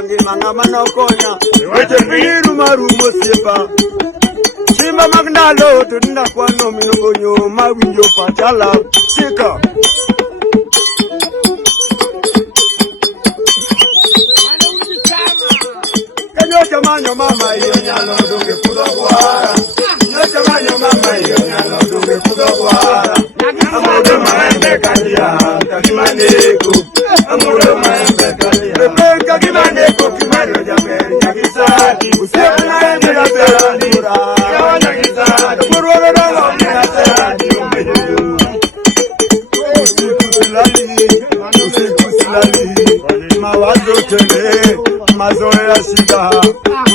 yangi mangama nokonya weche piru marumo siepa chimba magndalo tunda kwano minongonyo mawinjo pachala sika kanyo chamanyo mama iyo nyalo donge kudo kwara kanyo chamanyo mama iyo nyalo donge kudo kwara amudo maembe kalia kakimaneko amudo maembe kalia pepe kakimaneko kimario jameri nyakisadi usiku maembe kaseradi kawa nyakisadi murwolo dongo nyakisadi usiku silali mawazo tele mazoea shida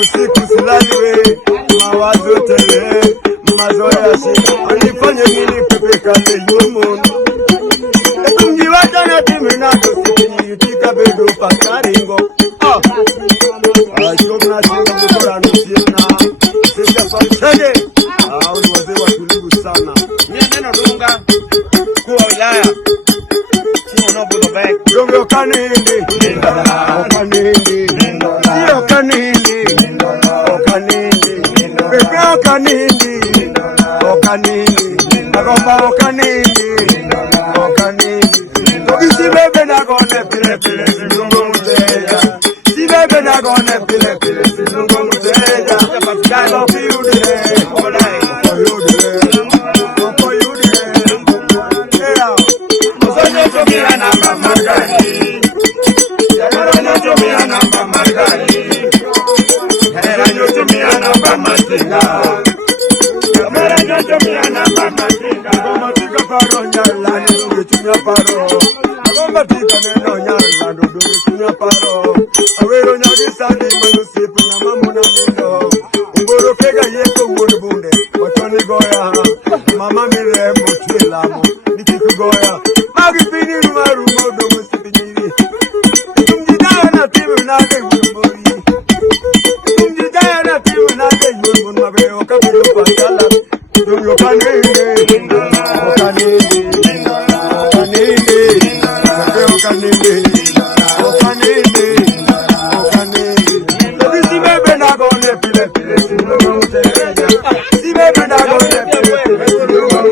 usiku silaliwe mawazo tele mazoea shida anifanye nini pepe kale yumun ekungiwacha na timinado sikini yutika bedo pakaringo ayomna shida mkora nusiena sika falchege ni wazee watulivu sana neno dunga kuwa wilaya donge okanindi okanindi sio kanindi okanindi pepe okanindi okanindi nagomba okanindi okanindi si bebe nagone pile pile sinungo muteja si bebe nagone pile pile sinungo muteja dano piudire olai mama mire mutwelamo nikikugoya magipini rumarumo domo sipinyiri tumjidaya na timu nage yurumori tumjidaya na timu nage yurumon mabeo kabiro pangala dumyo kanende okanende si bebe nagone pile pile sinungo muteja si bebe nagone pile pile sinungo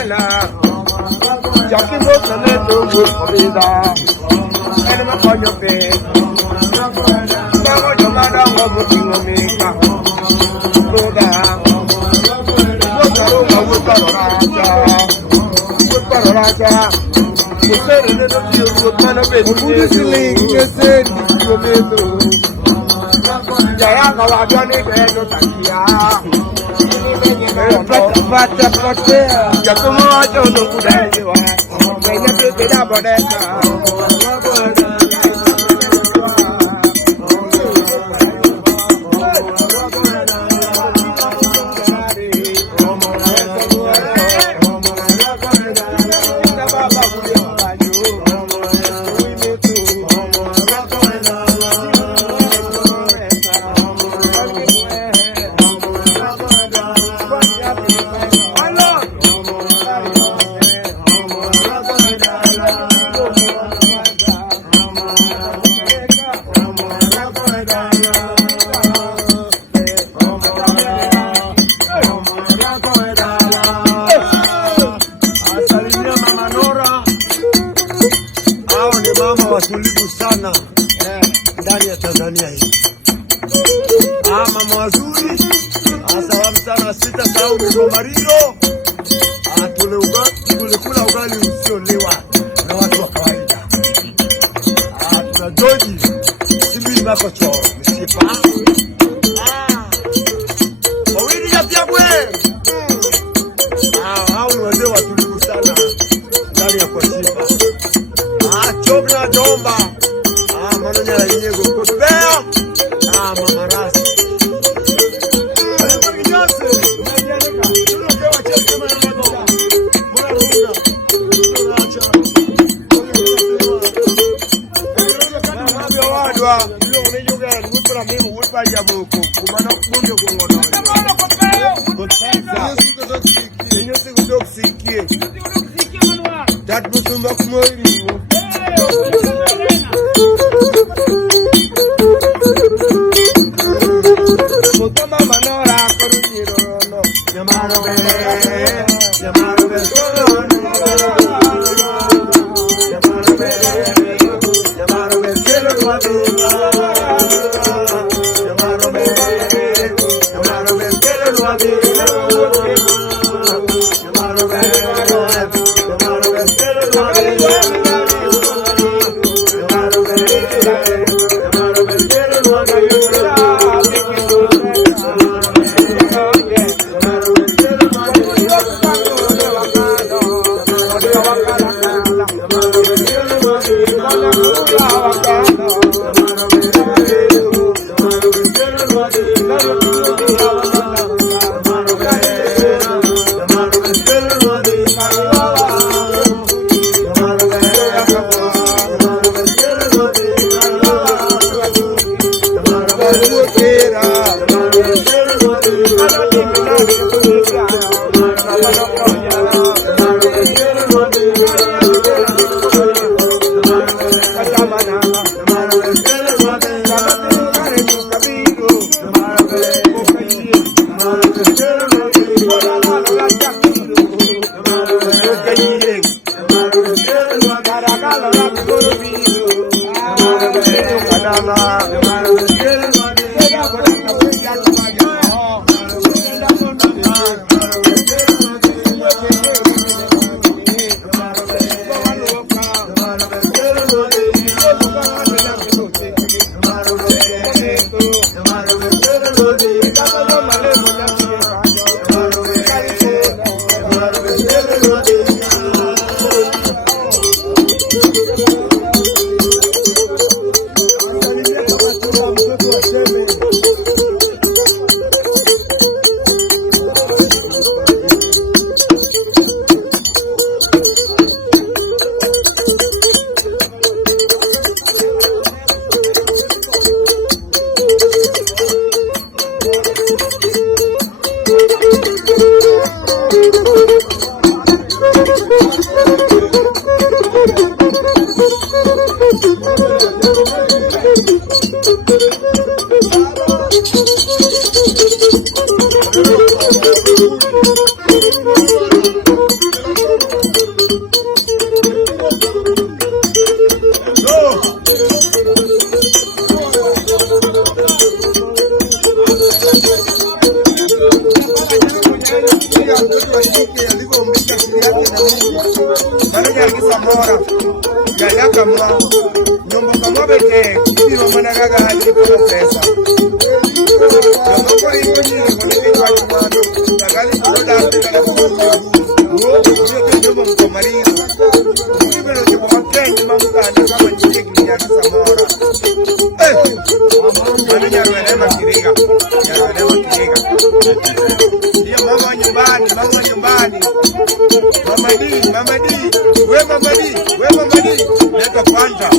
Ela, Jackie was a little good for me. And I'm on your bed. Your mother was looking at me. Go down. Watulivu sana ndani ya Tanzania hii. Mama wazuri, salamu sana sita sahau Migombariro. Tulikula ugali usiolewa na watu wa kawaida. Tuna George Sibi Makocho msipa. Wawili ya Byabwe. Hao ni wazee watulivu sana ndani ya kwa Simba. Chobra Jomba, mananya la Diego Cotbea, Mama Rasi. Llamaron nyagi samora gaya kamwa nyombo kamwa bete kibiro mana gaga hali kwa pesa nyombo kwa hiyo ni kwa kumando tagali kuda kala kuda uo nyombo mkomaria kibiro nyombo mkenye mamuka kama nyingi nyagi samora mana nyarwele makiriga ndio mama nyumbani Mama D, leta Fanta.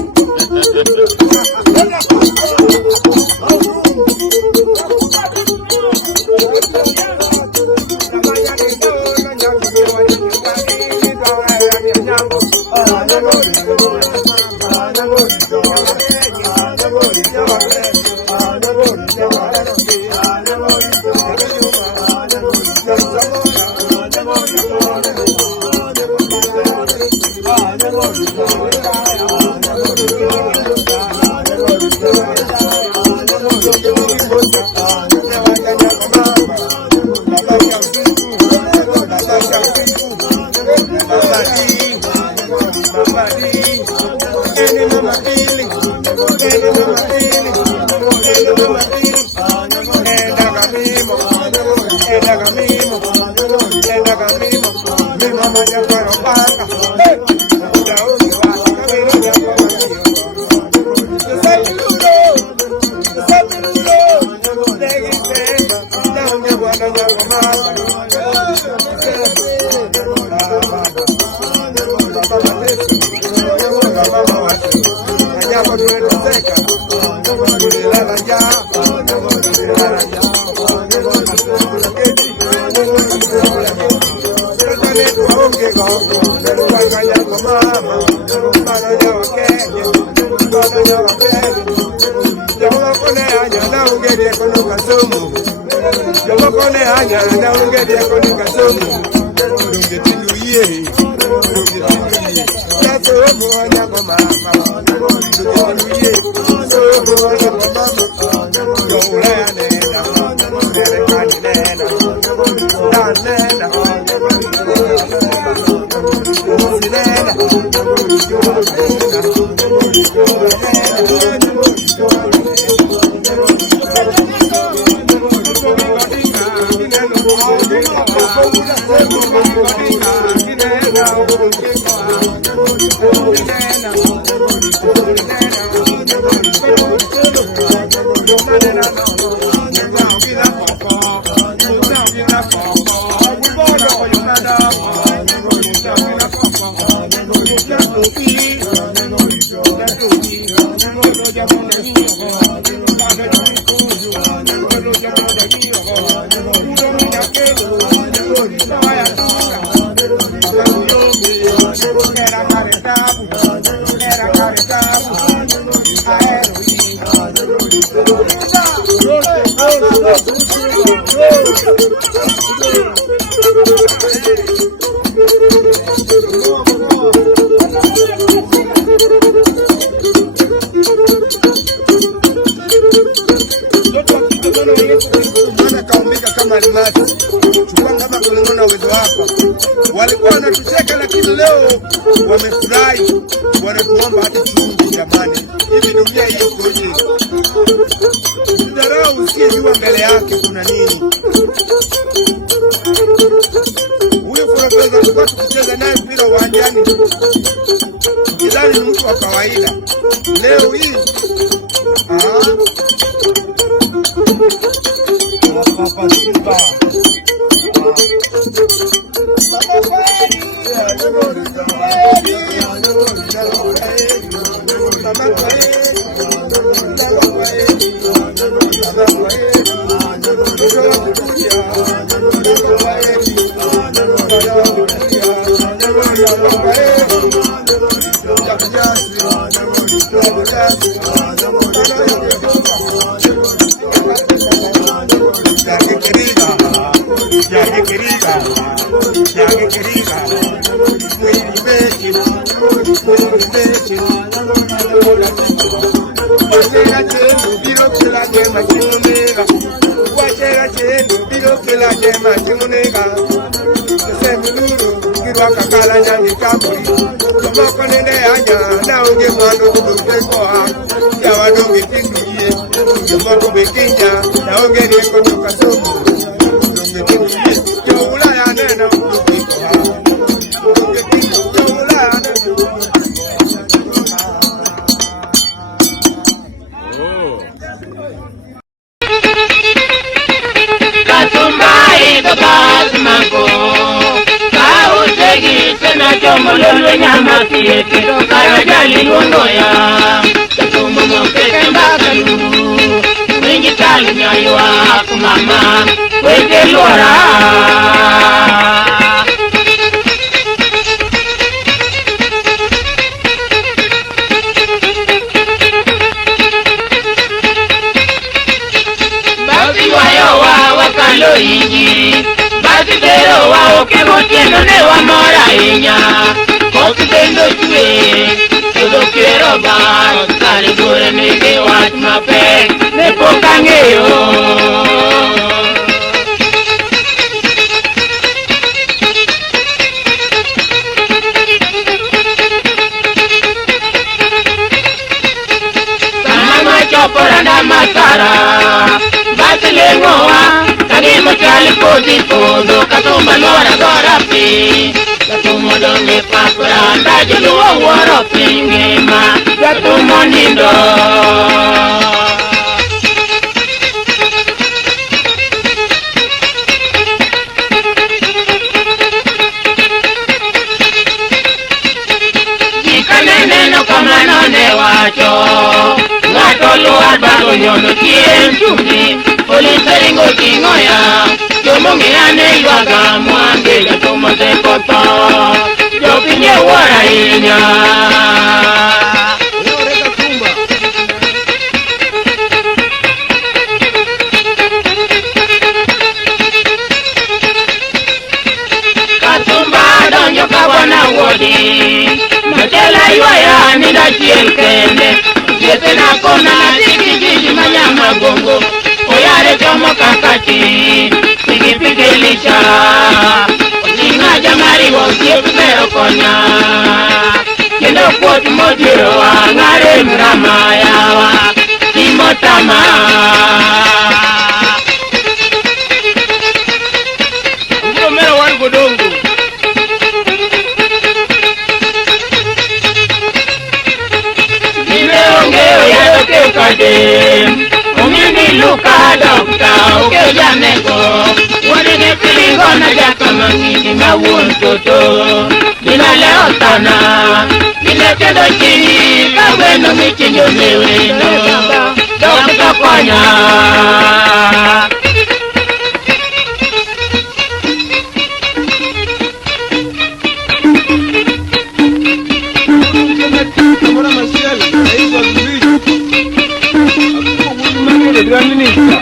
Walikuwa wanatucheka lakini leo wamefurahi, wanatuomba hata chumvi. Jamani, hivi dunia hii ikoje? Usidharau usiyejua mbele yake kuna nini. Huyu Profesa tulikuwa tukicheza naye mpira uwanjani, kidhani ni mtu wa kawaida. Leo hii Kala ya ni kaburi Tomo konende anya na unge mwano kudukekoa Ya wado mitingiye Tomo kubitinja na unge rieko tukasomu Kuduketingiye Yo ula ya nena kudukekoa Kuduketingiye Yo ula ya nena Katumbai babas mango Kautegi sena chomo lolo nyama siete Karajali lungoya Katumu mokete mbakalu Wingi tali nyaywa kumama Wete lora Lo ingi Basi pero wa oke motiendo ne wa mora inya Koku tendo chue Todo quiero bar Kari gure nege wat mape Ne pokangeyo Kama machoporanda masara Basi lengoa Kagimo chali kodi kodo Katumba lora gora pi Katumo donge papura Ndajo luo woro pingema Katumo nindo Jikanene no kamano ne wacho Ngato luar bago nyono kien chumni Polisa ringo kingoya Jomongi ane iwaga mwange Katumo se koto Jopinye wara inya Katumba donjo kawana wodi Machela iwaya nida chiel kende Siete na kona tiki jiji manyama gongo Oyare chomo kakati Sigi pigilisha Osinga jamari wosiep mero konya Kendo kuot modiro Ngare mrama yawa Timotama Nguro mero wargo dongo Gine ongeo yado keo kadem Umini luka dokta uke jameko Wadi ni pilingo na jaka mangini mawun toto Dina leo sana Dile kendo chini Kaweno michinjo meweno Dokta konya Gran ministra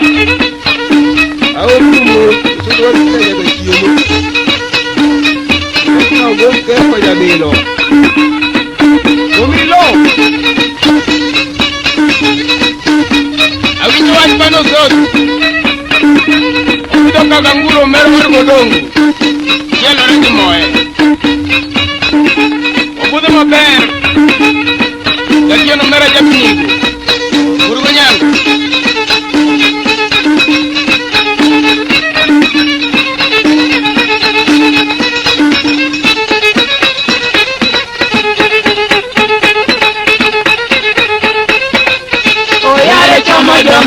Ahora como Eso va a ser de Chiyomo No, vos que es para Milo Milo Aviño vas para nosotros Omido Kaganguro mero ergodongo Ya lo último O podemos ver De aquí no mera ya pinigo Uruguayango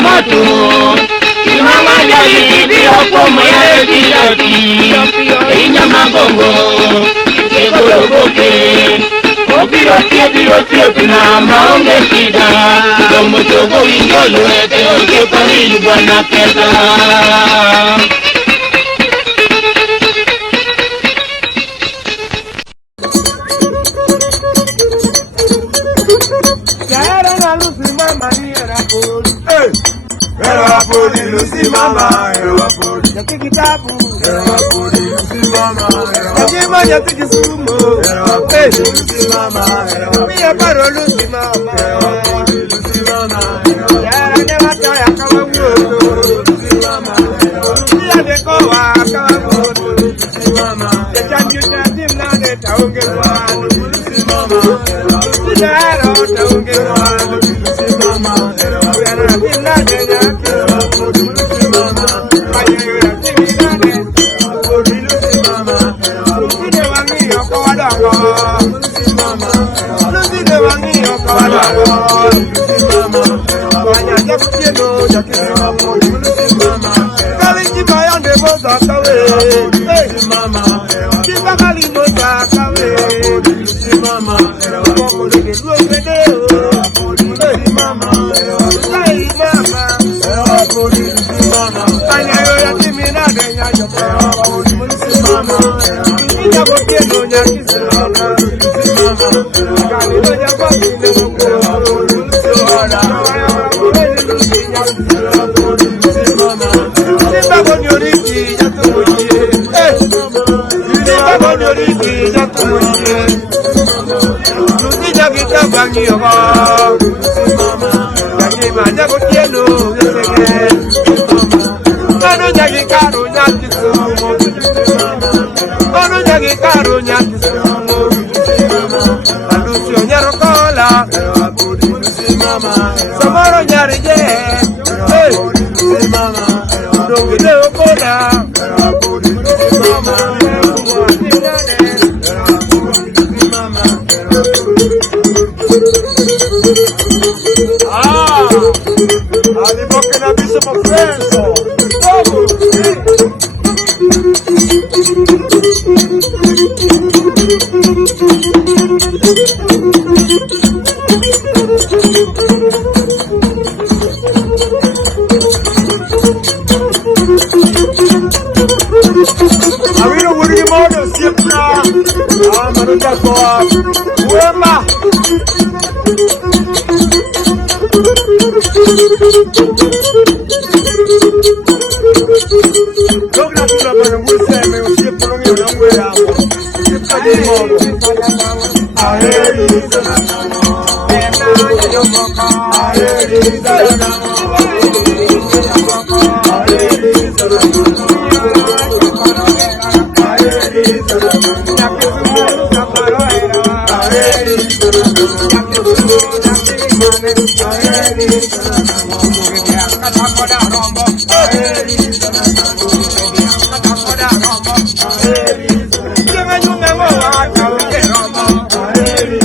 Moto Kimama jali Bio pomo ya jirati Inya magongo Kegolo goke Obiro tie na maonge shida Domo chogo ingolo ete Oke parilu bwana keta Lucy mama, Ewa Yaki kitabu, Ewa Lucy mama, Ewa Yaki sumo, Ewa Lucy mama, Ewa Mia paro Lucy mama, Ewa Lucy mama, Ewa Yara never try akawangu, Lucy mama, Ewa Mia deko wa akawangu, Lucy mama, the change you tell him now that I will get Hey,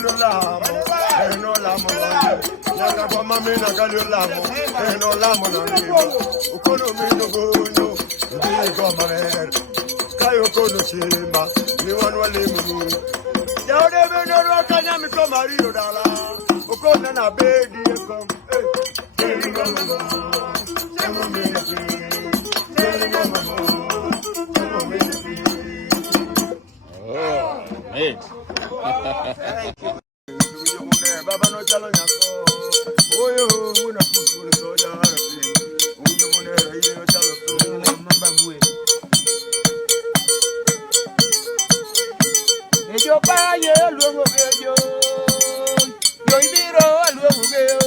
calulamo, no lamo, nyaka kwa mami na calulamo, no lamo na libo, ukono mino gono, ndigo marer, kayo kono chimba, ni wanu walimu. Yaude beno roka nyami kwa Mario dala, ukona na bedi ekom, Oh, mate. Baba no chalo nyako. Oyo una fufu so ya rapi. Unyo monera iyo chalo so mababwe. Ejo pa ye luego ejo. Yo ibiro luego geo.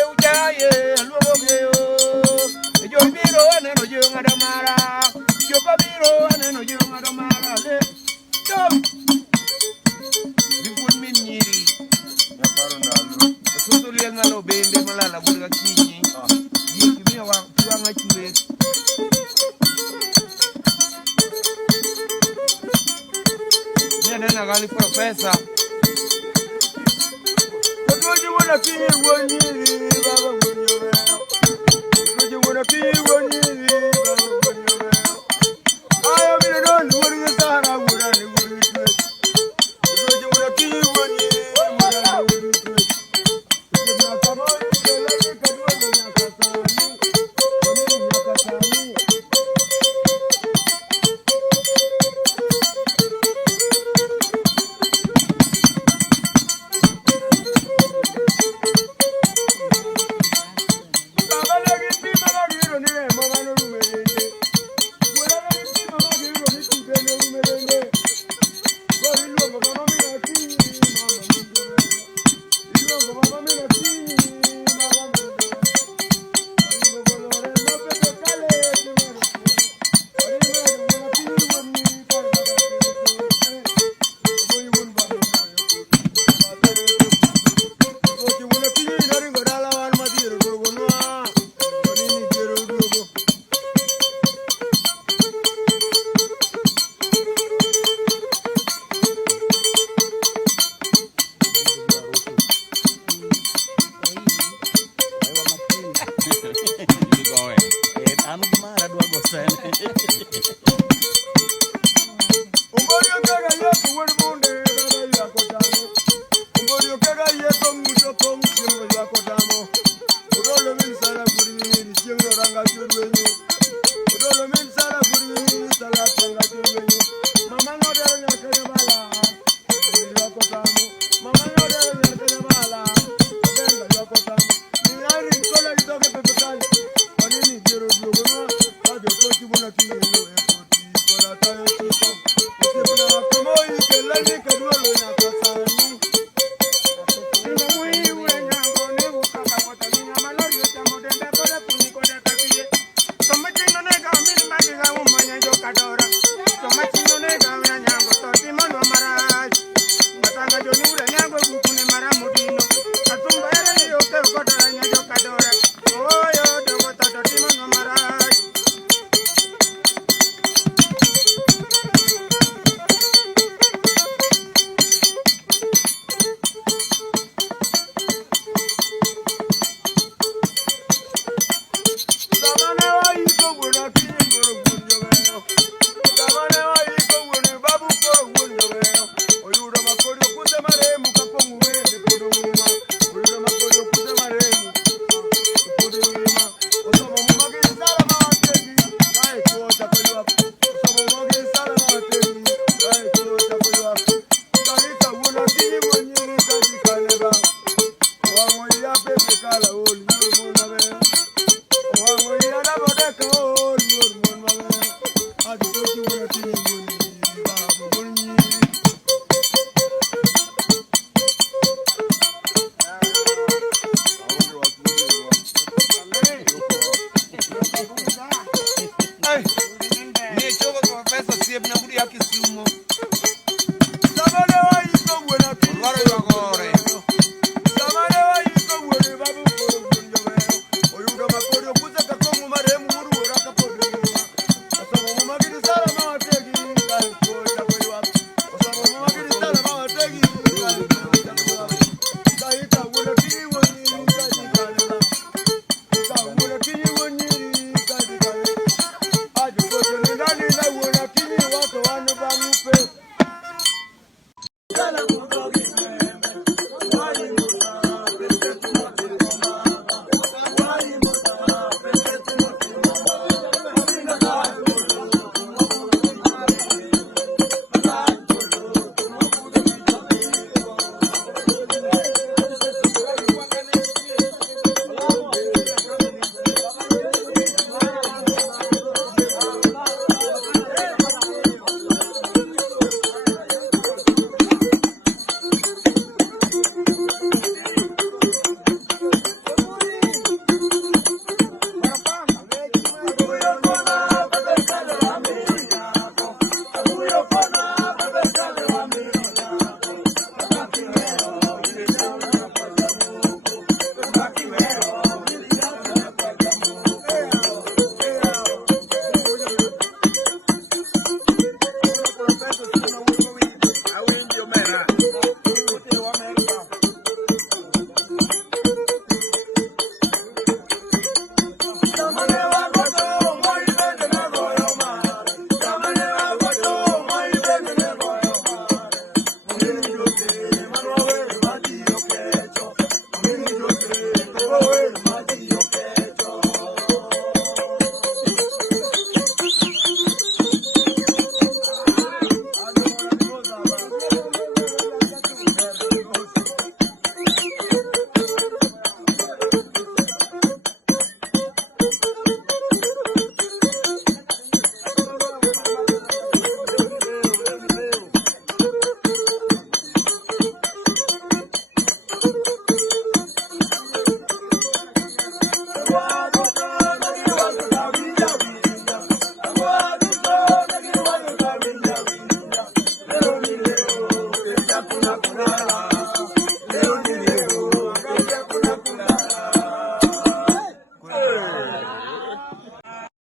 Euja ye luego geo. Ejo ibiro neno yo ngadamara. Yo pa biro neno yo ngadamara le. Tom. Bipun min nyiri. Ya paro ndalo. Soto liangalo bende malala bulga kinyi. Yiki mi wa tuanga chiwe. Nena gali professor. Koje wona kinyi wonyiri baba wonyowe. Koje wona kinyi wonyiri baba wonyowe. Ayo mi don wuri sahara wura ni wuri twe. Koje wona kinyi wonyiri wura wuri twe. Koje na kamo ile ni kadwa na kasani. Woni ni kasani. Kala oli